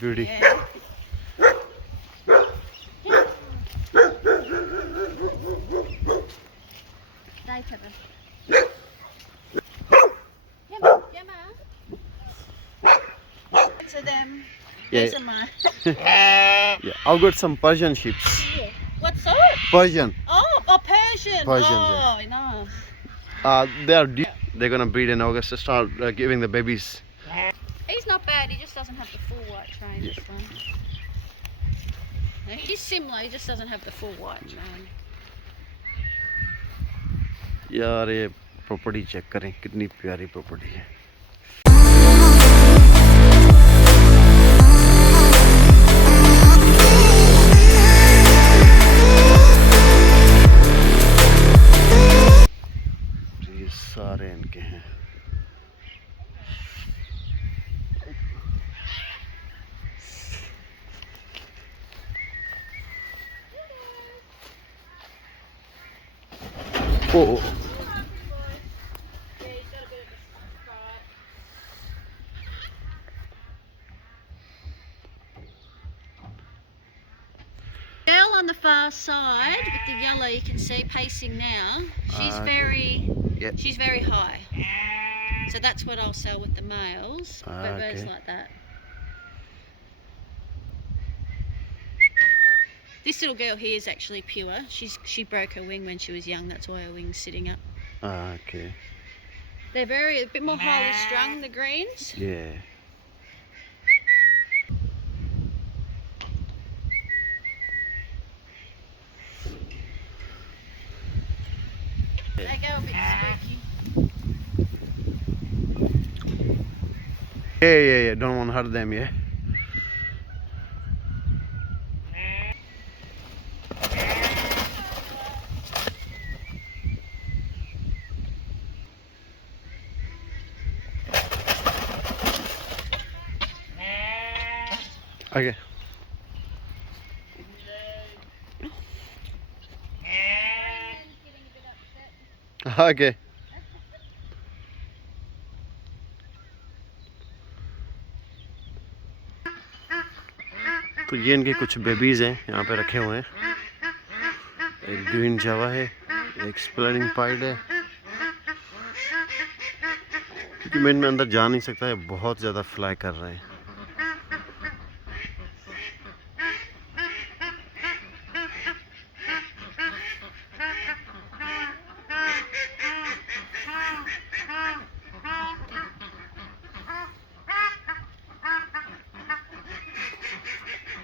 beauty. Yeah. Stay, Pepper. Gemma. To them. Yeah. Those are mine. Yeah, I've got some Persian sheep. Yeah. What sort? Persian. Oh, Persian. Persians, Oh, nice. They're gonna breed in August to start giving the babies. He's not bad. He just doesn't have the full white train. Yeah. This one. No, he's similar. He just doesn't have the full white train. यार ये property check करें कितनी प्यारी property है. ये सारे इनके हैं. Oh. Girl on the far side with the yellow, you can see pacing now. She's she's very high. So that's what I'll sell with the males. But birds like that. This little girl here is actually pure. She broke her wing when she was young. That's why her wing's sitting up. Okay. They're a bit more highly strung, the greens. Yeah. They go a bit spooky. Yeah. Don't want to hurt them, yeah. Okay. Okay. तो ये इनके कुछ babies हैं यहाँ पे रखे हुए हैं. एक ग्रीन जावा है, एक स्प्लेनिंग पाइड है. क्योंकि मैं इनमें अंदर जा नहीं सकता है, बहुत ज़्यादा फ्लाई कर रहे हैं.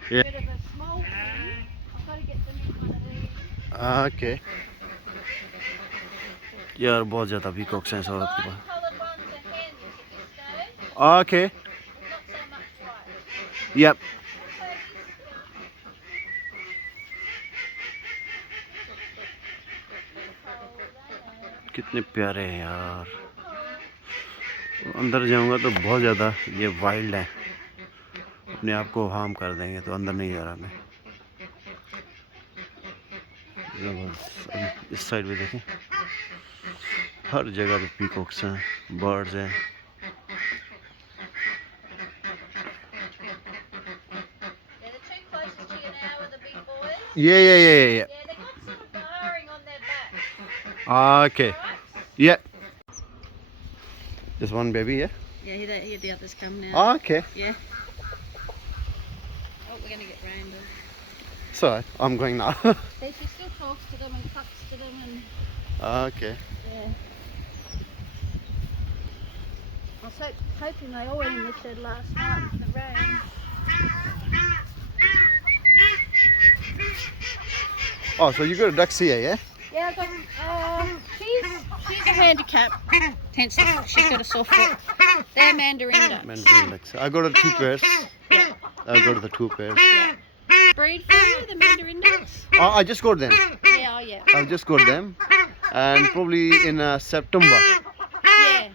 Yeah. Bit of a small wing. I've got to get them in one of these. Okay. यार बहुत ज़्यादा पीकॉक्स हैं इस औरत के पास. Coloured ones are hens at this stage. Okay. Not so much white. Yep. कितने प्यारे हैं यार. अंदर जाऊंगा तो बहुत ज़्यादा ये वाइल्ड है, अपने आप को हार्म कर देंगे, तो अंदर नहीं जा रहा मैं. अभी इस साइड में देखें, हर जगह पे पीकॉक्स हैं, बर्ड्स हैं. Yeah, the two closest to you now are the big boys. Yeah. Yeah, they got some barring on their back. Okay. Alright? Yeah. Just one baby, yeah? Yeah, here the others come now. Okay. Yeah. Oh, we're going to get Randall. So I'm going now. She still talks to them and clucks to them and Okay. yeah. I was hoping they all went in the shed last night with the rain. Oh, so you got a ducks here, yeah? Yeah, I've got, she's a handicap, hence she's got a sore foot. They're mandarin ducks. Mandarin ducks. I got two pairs. I got the two pairs. Breed for you, the mandarin ducks? I just got them. Yeah, oh yeah. I just got them, and probably in September. Yeah.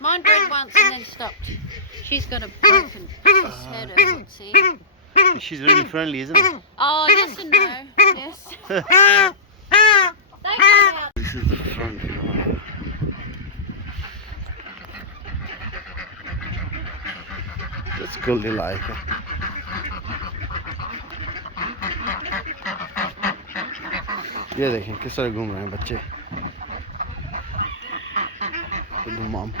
Mine bred once and then stopped. She's got a broken head of footsie. She's really friendly, isn't it? Oh, yes and no. Yes. They come out. This is the front. School life है। ये देखें किस तरह घूम रहे हैं बच्चे। धमाम।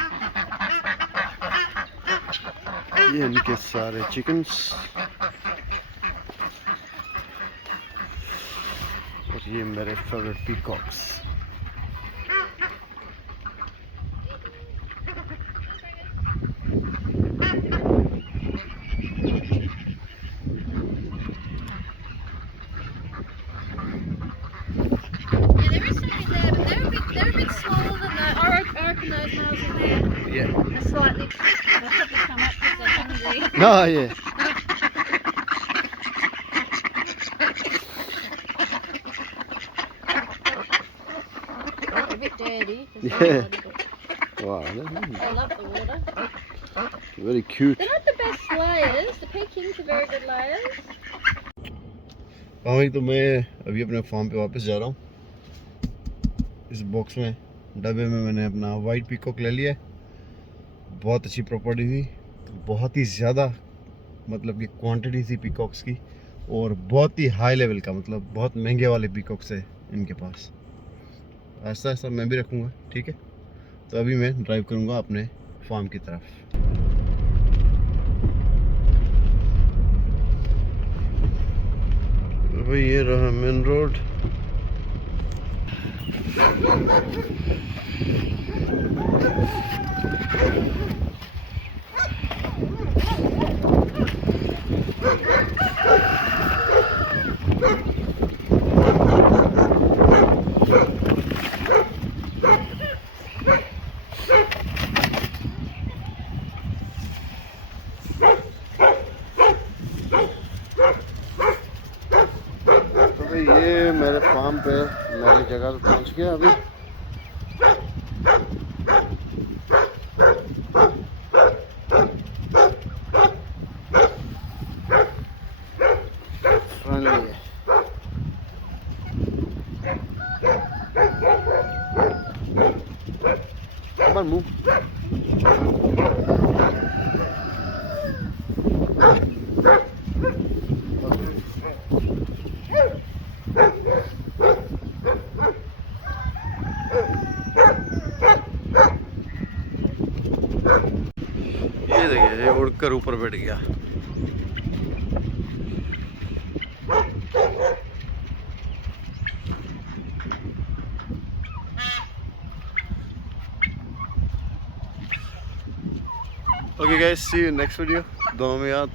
ये इनके सारे चिकन्स और ये मेरे favourite peacocks. Yeah. They're slightly. They'll probably come up because they're hungry. No, yeah. They're a bit dirty. Yeah. Wow. I love the water. Very cute. They're not the best layers. The Pekins are very good layers. हाँ, तो मैं अभी अपने farm पे वापस जा रहा हूँ। इस बॉक्स में डब्बे में मैंने अपना वाइट पीकॉक ले लिया। बहुत अच्छी प्रॉपर्टी थी, बहुत ही ज़्यादा मतलब कि क्वांटिटी थी पीकॉक्स की, और बहुत ही हाई लेवल का, मतलब बहुत महंगे वाले पीकॉक्स है इनके पास। ऐसा ऐसा मैं भी रखूँगा, ठीक है। तो अभी मैं ड्राइव करूँगा अपने फार्म की तरफ। भाई ये रहा मेन रोड। ये मेरे फार्म पे मेरी जगह पे पहुंच गया अभी। Come on, move. ये देखिए, ये उड़कर ऊपर बैठ गया। Okay guys, see you next video. दुआ में याद।